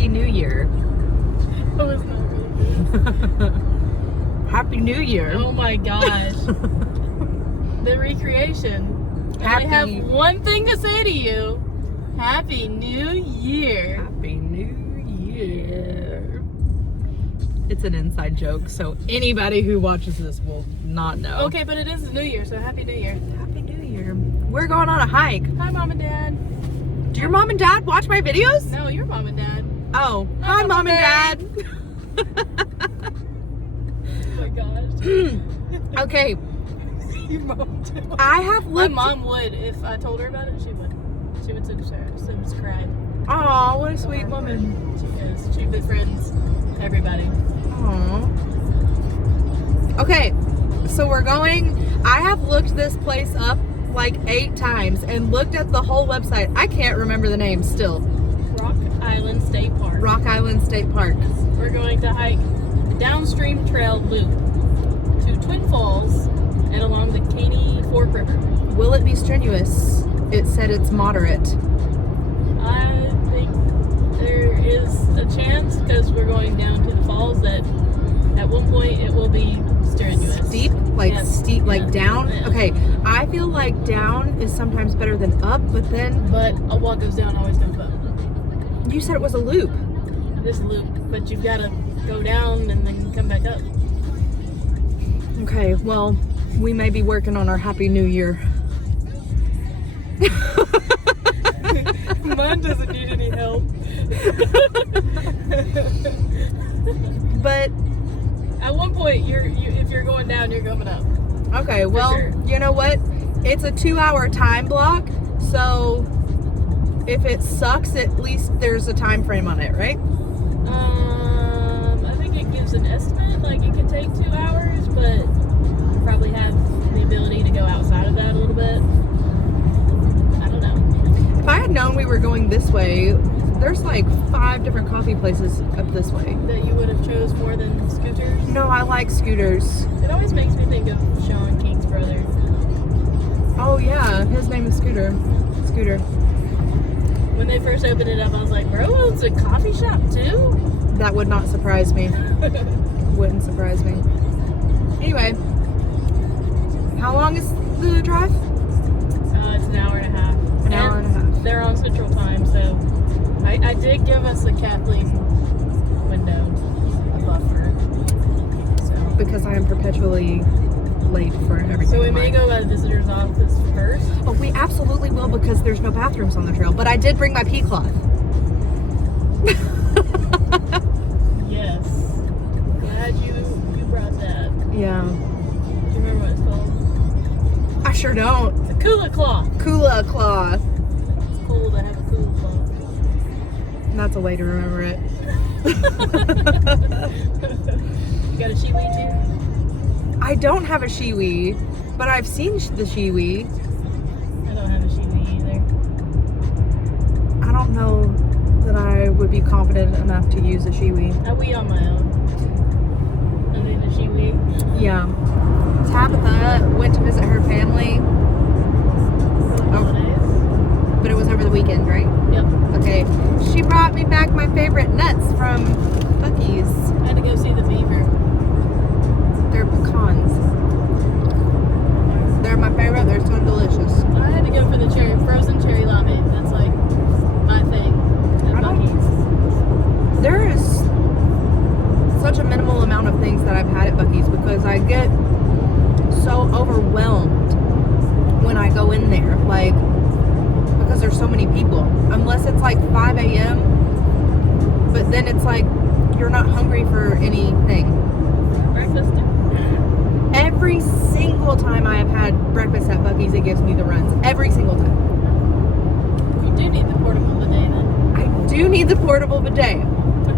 Happy New Year. That was not really good. Happy New Year. Oh my gosh. The recreation. Happy- I have one thing to say to you. Happy New Year. Happy New Year. It's an inside joke, so anybody who watches this will not know. Okay, but it is New Year, so Happy New Year. Happy New Year. We're going on a hike. Hi, Mom and Dad. Do your mom and dad watch my videos? No, your Mom and Dad. Oh, hi, Mom and Dad. Oh my gosh. Okay, Your mom too. I have My looked. mom would, if I told her about it, she would. She would subscribe. Aw, what a sweet woman. She is. She befriends everybody. Aw. Okay, so we're going. I have looked this place up like 8 times and looked at the whole website. I can't remember the name still. Rock Island State Park. Rock Island State Park. We're going to hike the downstream trail loop to Twin Falls and along the Caney Fork River. Will it be strenuous? It said it's moderate. I think there is a chance, because we're going down to the falls, that at one point it will be strenuous. Steep? Like Yeah. steep, like Yeah. down? Yeah. Okay, I feel like down is sometimes better than up, but then But what goes down always goes up. you said it was a loop. This loop, but you've got to go down and then come back up. Okay, well, we may be working on our Happy New Year. Mine doesn't need any help. But At one point, if you're going down, you're going up. okay, well, sure. you know what? It's a 2-hour time block, so if it sucks, at least there's a time frame on it, right? I think it gives an estimate. Like, it could take 2 hours, but you probably have the ability to go outside of that a little bit. I don't know. If I had known we were going this way, there's like 5 different coffee places up this way. That you would have chose more than scooters. No, I like scooters. It always makes me think of Sean King's brother. Oh yeah, his name is Scooter. Scooter. When they first opened it up, I was like, bro owns a coffee shop too? That would not surprise me. Wouldn't surprise me. Anyway, how long is the drive? It's an hour and a half. An hour and a half. They're on Central Time, so I did give us a Kathleen window, a buffer. So, Because I am perpetually late for everything. so we in may life. go by the visitor's office first. Oh, we absolutely will, because there's no bathrooms on the trail. But I did bring my pee cloth. Yes. Glad you brought that. Yeah. Do you remember what it's called? I sure don't. It's a Kula cloth. Kula cloth. It's cool to have a Kula cloth. That's a way to remember it. You got a Shiwi too? I don't have a shiwi, but I've seen the shiwi. I don't have a Shiwi either. I don't know that I would be confident enough to use a shiwi. I wee on my own. I need a Shiwi. Yeah. Tabitha went to visit her family, Holidays. but it was over the weekend, right? Yep. Okay. She brought me back my favorite nuts from Buc-ee's. I had to go see the beaver. They're pecans. They're my favorite. They're so delicious. I had to go for the frozen cherry limeade. That's like my thing at I don't- Buc-ee's. There is such a minimal amount of things that I've had at Buc-ee's because I get so overwhelmed when I go in there. Like, because there's so many people. Unless it's like 5 a.m. But then it's like you're not hungry for anything. Breakfast. Every single time I have had breakfast at Buc-ee's, it gives me the runs. Every single time. You do need the portable bidet then. I do need the portable bidet.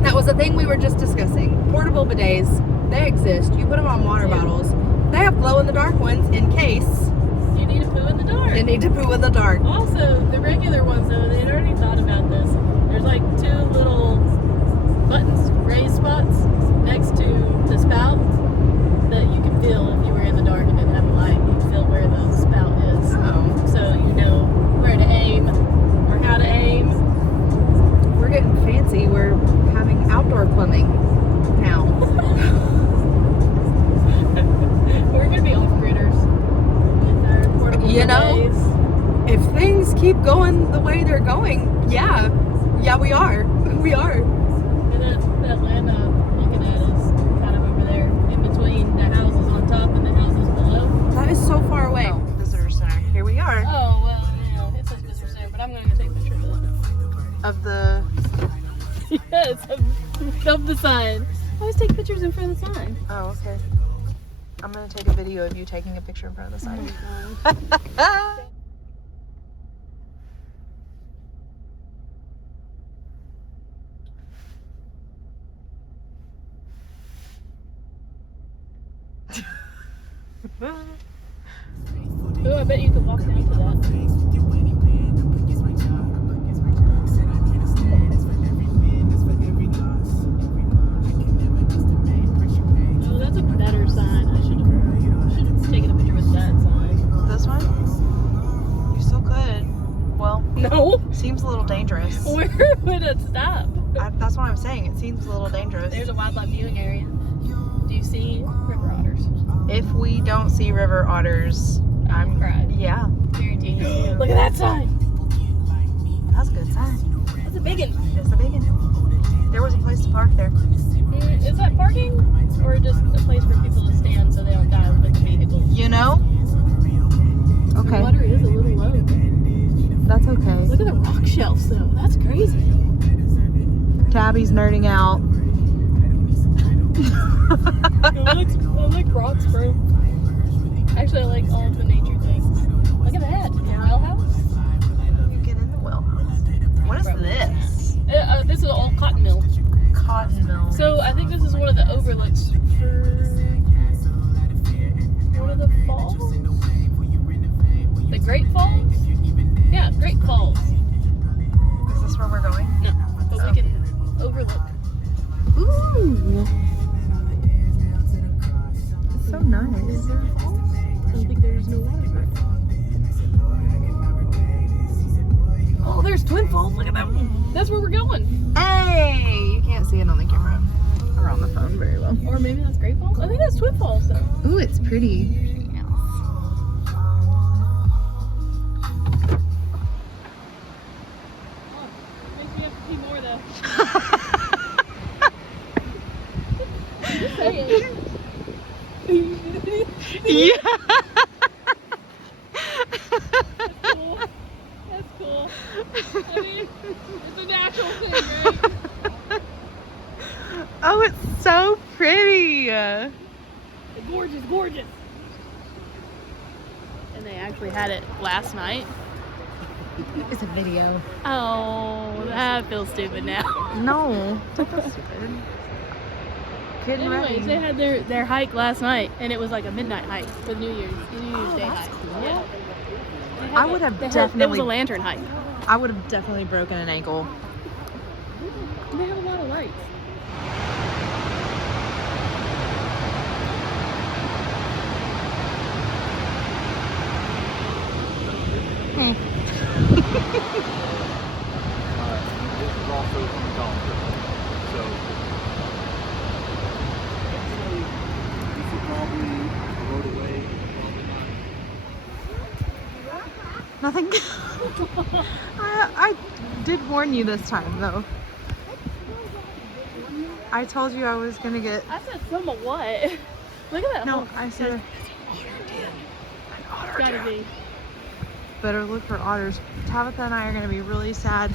That was the thing we were just discussing. Portable bidets, they exist. You put them on water Yeah. bottles. They have glow-in-the-dark ones in case You need to poo in the dark. you need to poo in the dark. Also, the regular ones though, they'd already thought about this. There's like 2 little buttons, raised spots, next to the spout that you can feel if you were in the dark and didn't have a light. You can feel where the spout is. Oh. So you know where to aim or how to aim. We're getting fancy. We're having outdoor plumbing now. We're gonna be off-gridders with our portable You know? bidets. If things keep going the way they're going, yeah, we are. We are. And that land looking at is kind of over there, in between the houses on top and the houses below. That is so far away. Oh, visitor center. Here we are. Oh, well, yeah, it says visitor center, but I'm going to go take a picture of it. Of the. Yes, of the sign. I always take pictures in front of the sign. Oh, okay. I'm gonna take a video of you taking a picture in front of the sign. Oh, I bet you could walk down to that. Oh, that's a better sign. I should have taken a picture with that sign. This one? You still could. Well, No. seems a little dangerous. Where would it stop? That's what I'm saying. It seems a little dangerous. There's a wildlife viewing area. Do you see river otters? If we don't see river otters, I'm cried. Yeah. Guaranteed. Look at that sign. That's a good sign. That's a big one. It's a big one. There was a place to park there. Is that parking or just a place for people to stand so they don't die with the vehicles? You know? Okay. The water is a little low. That's okay. Look at the rock shelves though. That's crazy. Tabby's nerding out. I like rocks, bro. Actually, I like all of the nature things. Look at that. Whale house? You get in the whale house. What is this? This is an old cotton mill. Cotton mill. So I think this is one of the overlooks for one of the falls? The Great Falls? Yeah, Great Falls. Is this where we're going? No, but we can overlook. Ooh. It's so nice. I don't think there's no water. Oh, there's Twin Falls. Look at that one. That's where we're going. Hey! You can't see it on the camera or on the phone very well. Or maybe that's Great Falls. I think that's Twin Falls though. Ooh, it's pretty. Makes me have to pee more though. Yeah. That's cool. I mean, it's a natural thing, right? Oh, it's so pretty. Gorgeous, gorgeous. And they actually had it last night. It's a video. Oh, that feels stupid now. No, don't feel stupid. Getting Anyways, they had their hike last night, and it was like a midnight hike for New Year's Day that's hike. cool. Yeah. I would have It was definitely. a lantern hike. I would have definitely broken an ankle. They have a lot of lights. This is also from Collinsville. So this is probably the road away, probably not. Nothing. I did warn you this time, though. I told you I was gonna get. I said some of what? Look at that. No, hole. I said. It's gotta be. Better look for otters. Tabitha and I are gonna be really sad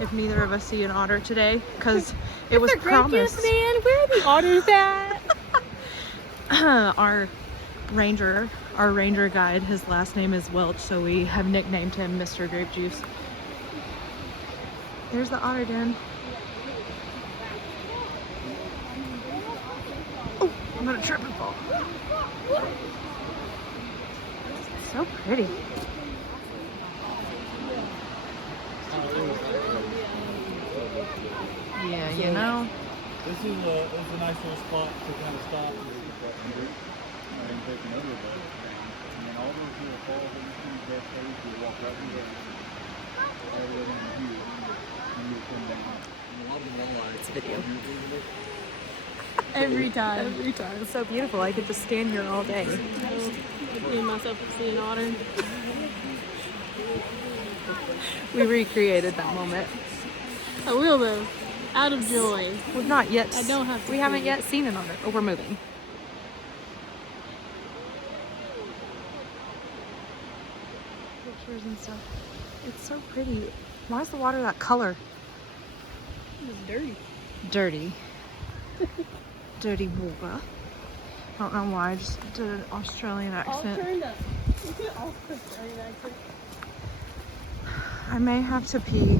if neither of us see an otter today, because it was promised. Man, where are the otters at? Our ranger guide, his last name is Welch, so we have nicknamed him Mr. Grape Juice. There's the otter den. Oh, I'm gonna trip and fall. It's so pretty. Yeah, you know. This is a nice little spot to kind of stop and take another boat. And then all those little falls that you see, that page, you walk right in there. All the way down here. It's a video. Every time. Every time. It's so beautiful. I could just stand here all day. Me and myself would see an otter. We recreated that moment. I will though. Out of joy. We've not yet. I don't have to We haven't see yet seen an otter. Oh, we're moving. Pictures and stuff. It's so pretty. Why is the water that color? It's dirty. Dirty. Dirty water. I don't know why. I just did an Australian All accent. turned up. All Australian accent. I may have to pee.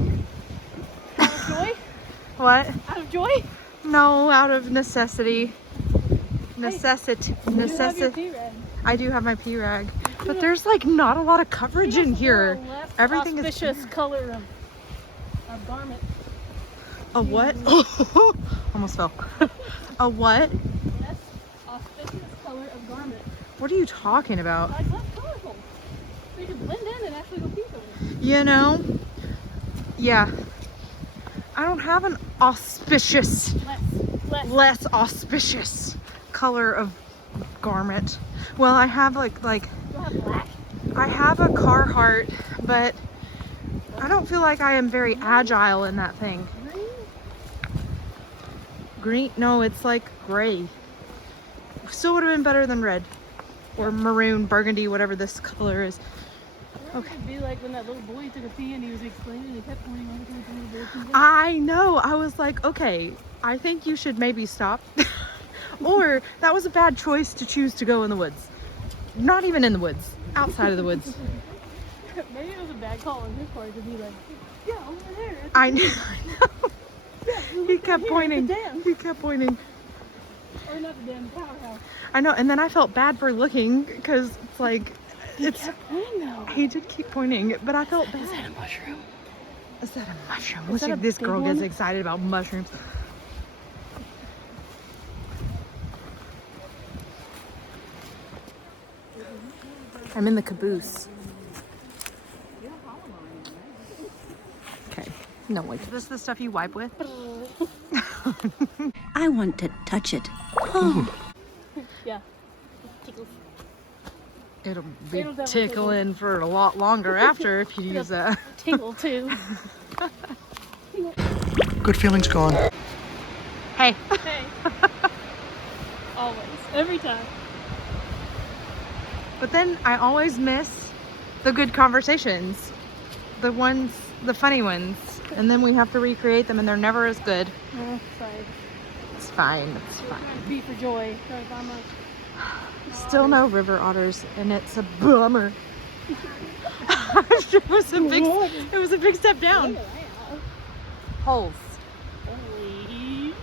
Out of joy? What? Out of joy? No, out of necessity. Necessity. You have your Necessity. P-rag. I do have my pee rag, but there's like not a lot of coverage in here. Everything is auspicious color of garment. a what? Almost fell. A what? Less auspicious color of garment. What are you talking about? Like less colorful. So you can blend in and actually go pee somewhere. You know? Yeah. I don't have an auspicious, less auspicious color of garment. Well, I have like You don't have black. I have a Carhartt, but I don't feel like I am very agile in that thing. Green? Green? No, it's like gray. Still would have been better than red or maroon, burgundy, whatever this color is. Okay. It'd be like when that little boy took a pee and he was explaining and he kept pointing all the time to the little boy. I know. I was like, okay, I think you should maybe stop. Or that was a bad choice to choose to go in the woods. Not even in the woods, outside of the woods. Maybe it was a bad call on his part to be like, yeah, over there. I know. Yeah, He kept pointing. The dam. He kept pointing. Or not the damn powerhouse. I know. And then I felt bad for looking because it's like, it's. Kept pointing though. He did keep pointing, but I felt bad. Is that a mushroom? Is that a mushroom? Is that Look, a this big girl gets one? excited about mushrooms. I'm in the caboose. Okay. No, wait. Is this the stuff you wipe with? I want to touch it. Yeah. Tickles. It'll be It'll definitely tickling for a lot longer after if you use that. Tingle too. Good feelings gone. Hey. Hey. Always. Every time. But then I always miss the good conversations. The ones, the funny ones. And then we have to recreate them and they're never as good. Oh, sorry. It's fine. It's We're fine. trying to pee for joy. Trying to find my Still no river otters, and it's a bummer. it was a big step down. Holes. Holy.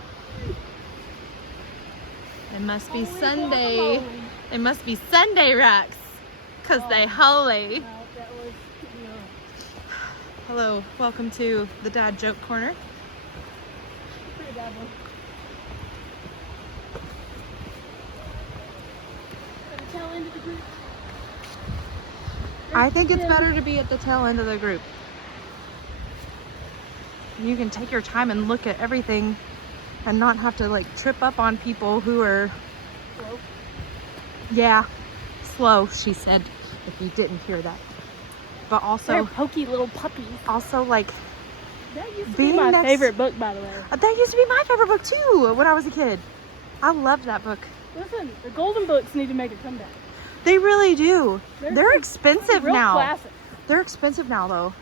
It must be Holy Sunday. guacamole. It must be Sunday rocks, cause they holy. No, that was no. Hello, welcome to the Dad Joke Corner. Pretty bad one. At the tail end of the group. I think it's Yeah. better to be at the tail end of the group. You can take your time and look at everything and not have to like trip up on people who are, Slow. yeah, slow, she said, if you didn't hear that. But They're also, pokey little puppies. like, That used to being be my next- favorite book, by the way. that used to be my favorite book too when I was a kid. I loved that book. Listen, the golden books need to make a comeback. They really do. They're They're expensive Real now. classic. They're expensive now though.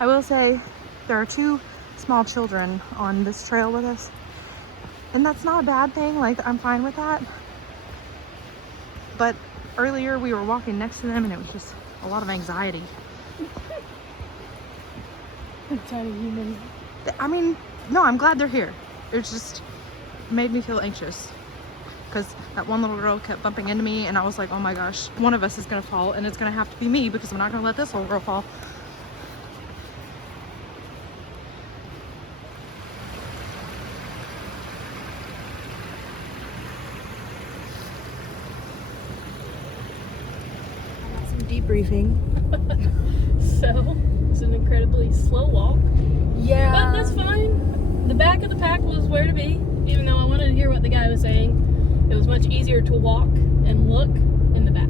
I will say there are 2 small children on this trail with us. And that's not a bad thing. Like, I'm fine with that. But earlier we were walking next to them and it was just a lot of anxiety. Tiny humans. I mean, no, I'm glad they're here. It just made me feel anxious. Because that one little girl kept bumping into me and I was like, oh my gosh, one of us is gonna fall and it's gonna have to be me because I'm not gonna let this little girl fall. I got some debriefing. So an incredibly slow walk. Yeah. But that's fine. The back of the pack was where to be, even though I wanted to hear what the guy was saying. It was much easier to walk and look in the back.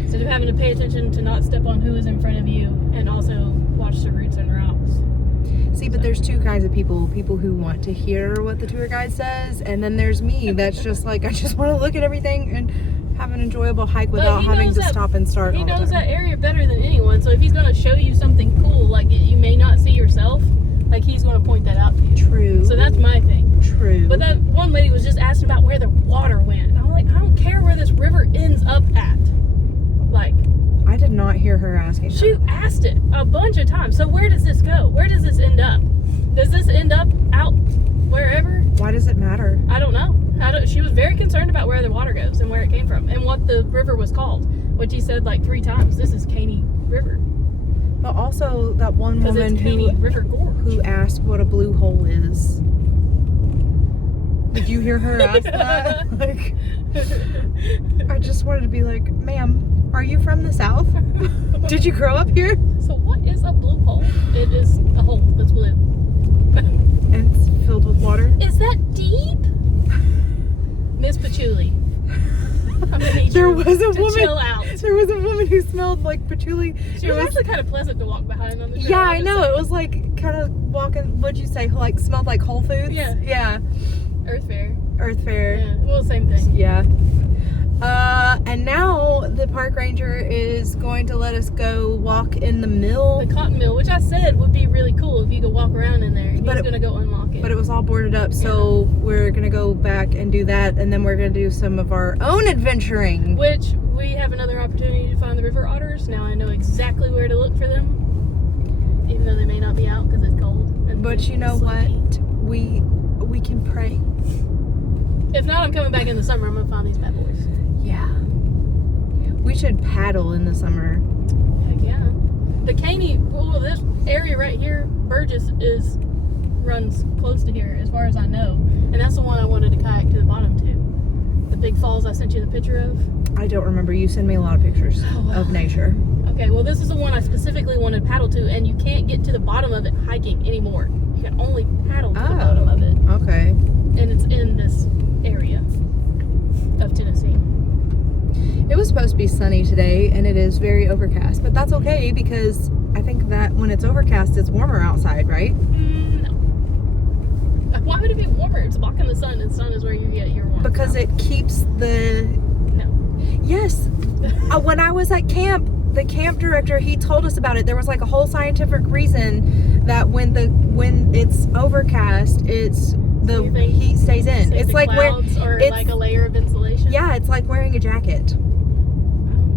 Instead of having to pay attention to not step on who is in front of you and also watch the roots and rocks. See, but there's two kinds of people who want to hear what the tour guide says, and then there's me that's just like, I just want to look at everything and have an enjoyable hike without having to stop and start. He all the knows time. that area better than anyone, so if he's going to show you something cool, like you may not see yourself, like he's going to point that out to you. True. So that's my thing. True. But that one lady was just asking about where the water went. And I'm like, I don't care where this river ends up at. Like, I did not hear her asking. she asked it a bunch of times. So where does this go? Where does this end up? Does this end up out wherever? Why does it matter? I don't know. She was very concerned about where the water goes and where it came from and what the river was called, which he said like 3 times. This is Caney River. But also that one woman It's Caney River Gorge. who asked what a blue hole is. Did you hear her ask that? Like, I just wanted to be like, ma'am, are you from the South? Did you grow up here? So what is a blue hole? It is a hole that's blue. And it's filled with water. Is that deep? Miss Patchouli. I'm gonna need There you was a to woman. chill out. There was a woman who smelled like patchouli. She was actually kind of pleasant to walk behind on the trail. Yeah, I know. It was like kind of walking. What'd you say? Like smelled like Whole Foods. Yeah. Yeah. Earth Fair. Earth Fair. Yeah. Well, same thing. Yeah. And now the park ranger is going to let us go walk in the mill. The cotton mill, which I said would be really cool if you could walk around in there. He's But gonna go unlock it. But it was all boarded up, so we're gonna go back and do that, and then we're gonna do some of our own adventuring. Which we have another opportunity to find the river otters. Now I know exactly where to look for them, even though they may not be out because it's cold. And But you know sleepy. what? We can pray. If not, I'm coming back in the summer. I'm gonna find these bad boys. Yeah. We should paddle in the summer. Heck yeah. The Caney, well, this area right here, Burgess runs close to here, as far as I know, and that's the one I wanted to kayak to the bottom to. The big falls I sent you the picture of. I don't remember. You send me a lot of pictures of nature. Okay, well, this is the one I specifically wanted to paddle to, and you can't get to the bottom of it hiking anymore. You can only paddle to the bottom of it, Okay. and it's in this area of Tennessee. It was supposed to be sunny today, and it is very overcast, but that's okay because I think that when it's overcast, it's warmer outside, right? No. Why would it be warmer? It's blocking the sun, and sun is where you get your warmth. Because it keeps the... No. Yes. When I was at camp, the camp director, he told us about it. There was like a whole scientific reason that when it's overcast, the heat stays in. It's like clouds or like a layer of insulation. Yeah, it's like wearing a jacket.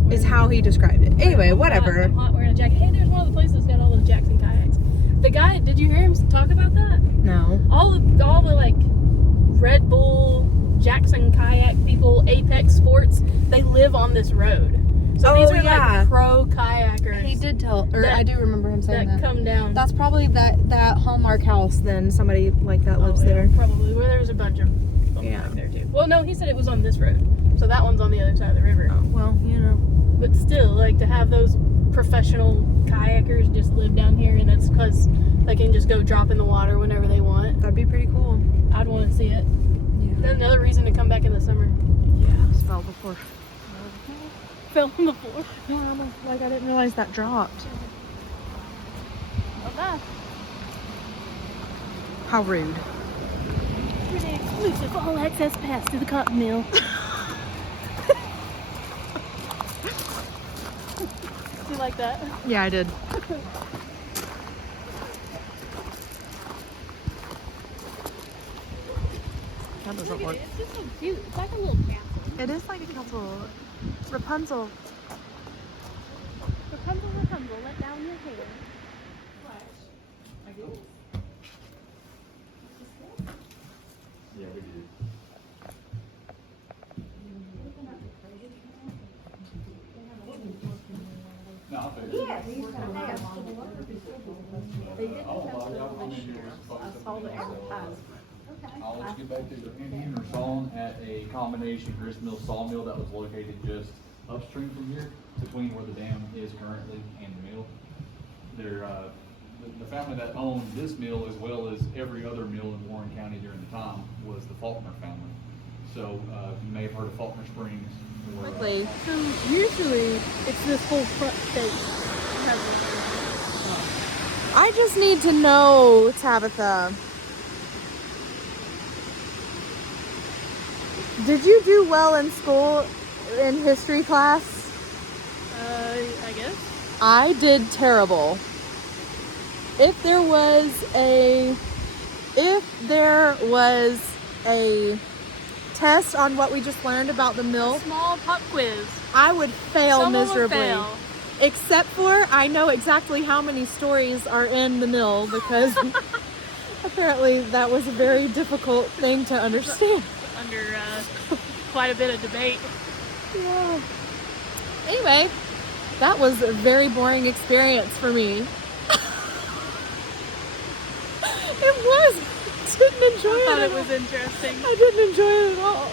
Is how he described it. Anyway, whatever. I'm hot wearing a jacket. Hey, there's one of the places that's got all the Jackson kayaks. The guy, did you hear him talk about that? No. All the like Red Bull, Jackson kayak people, Apex Sports, they live on this road. So these are like pro kayakers. He did tell, or I do remember him saying that. Come down. That's probably that Hallmark house. Then somebody like that lives there. Probably. Well, there's a bunch of them back there too. Well, no, he said it was on this road, so that one's on the other side of the river. Oh, well, you know. But still, like to have those professional kayakers just live down here, and it's because they can just go drop in the water whenever they want. That'd be pretty cool. I'd want to see it. Yeah. That's another reason to come back in the summer. Yeah. Fell before. Fell on the floor. No, I almost I didn't realize that dropped. Okay. How rude. Pretty exclusive all access pass to the cotton mill. You like that? Yeah, I did. That doesn't work. It's just so cute. It's like a little castle. It is like a couple. Rapunzel. Rapunzel, Rapunzel, let down your hair. Yeah, we did. No, I'll fix it. Yeah, they used to have. They didn't Oh, have well, the y'all this need to year. respond I to saw the something else. advertisement. Okay. I'll let you get back to the Indian or sawing at a combination grist mill sawmill that was located just upstream from here, between where the dam is currently and the mill. the family that owned this mill as well as every other mill in Warren County during the time was the Faulkner family. So you may have heard of Faulkner Springs. Or, Quickly. So usually it's this whole front face. I just need to know, Tabitha. Did you do well in school in history class? I guess. I did terrible. If there was a test on what we just learned about the mill, Small pop quiz. I would fail Someone would miserably. fail. Except for I know exactly how many stories are in the mill because apparently that was a very difficult thing to understand. Under quite a bit of debate. Yeah. Anyway, that was a very boring experience for me. It was. I didn't enjoy I it. thought at it was all. interesting. I didn't enjoy it at all.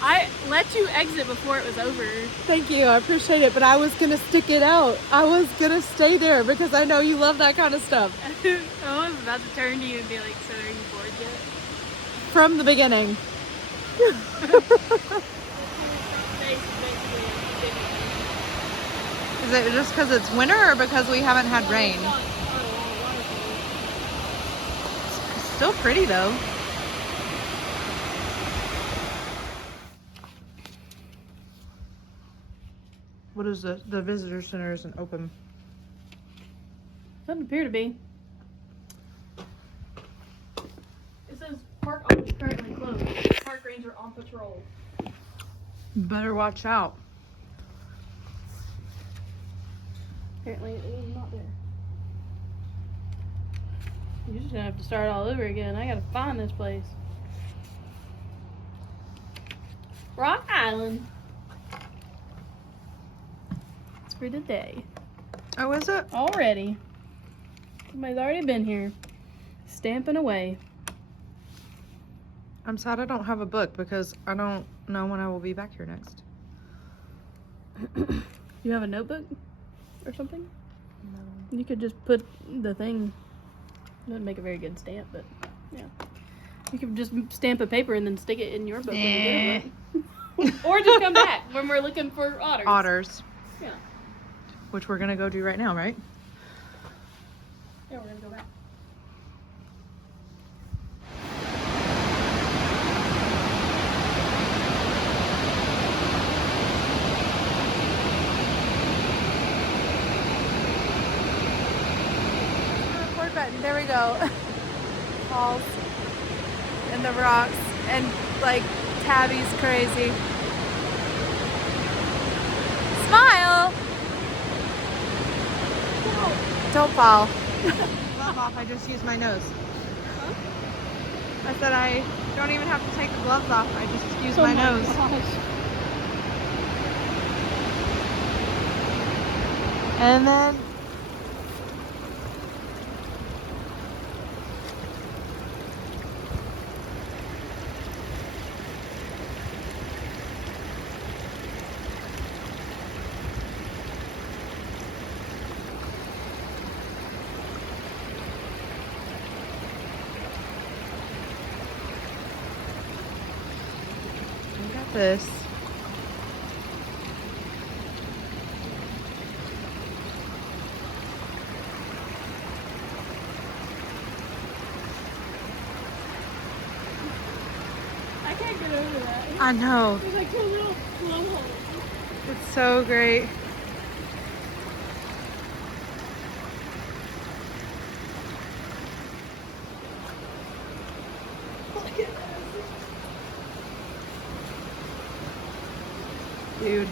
I let you exit before it was over. Thank you. I appreciate it, but I was going to stick it out. I was going to stay there because I know you love that kind of stuff. I was about to turn to you and be like, so are you bored yet? From the beginning. Is it just because it's winter or because we haven't had rain? It's still pretty though. What is it? The visitor center isn't open. Doesn't appear to be. It says park office currently closed. Park ranger on patrol. Better watch out. Apparently it is not there. You're just gonna have to start all over again. I gotta find this place. Rock Island. It's for today. Oh, is it? Already. Somebody's already been here. Stamping away. I'm sad I don't have a book because I don't know when I will be back here next. You have a notebook or something? No. You could just put the thing. Doesn't make a very good stamp, but yeah. You could just stamp a paper and then stick it in your book when you get a book. Or just come back when we're looking for otters. Otters. Yeah. Which we're gonna go do right now, right? Yeah, we're gonna go back. Record button. There we go. Falls and the rocks and like Tabby's crazy. Smile. Don't fall. Glove off. I just used my nose. Huh? I said I don't even have to take the gloves off. I just use my nose. Gosh. And then I got this. I can't get over that. I know. There's like two little flow holes. It's so great. Dude.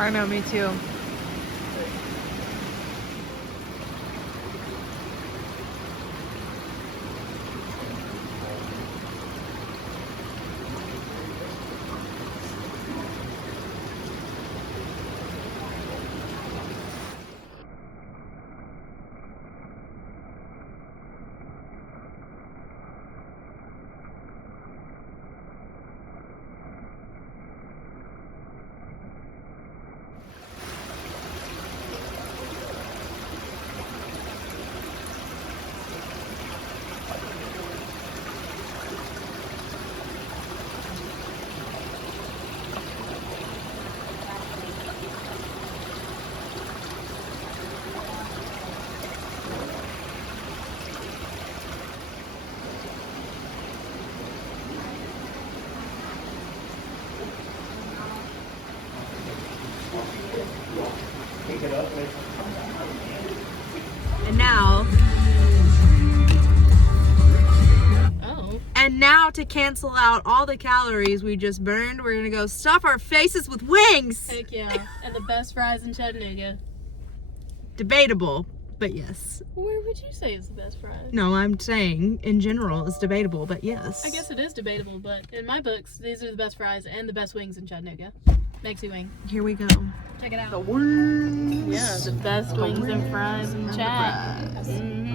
I know, me too. And now, Oh. to cancel out all the calories we just burned, we're gonna go stuff our faces with wings. Heck yeah. And the best fries in Chattanooga. Debatable, but yes. Where would you say is the best fries? No, I'm saying in general it's debatable, but yes. I guess it is debatable, but in my books, these are the best fries and the best wings in Chattanooga. Maxie Wing. Here we go. Check it out. The wings. Yeah, the best wings and fries in Chat. Fries. Mm-hmm.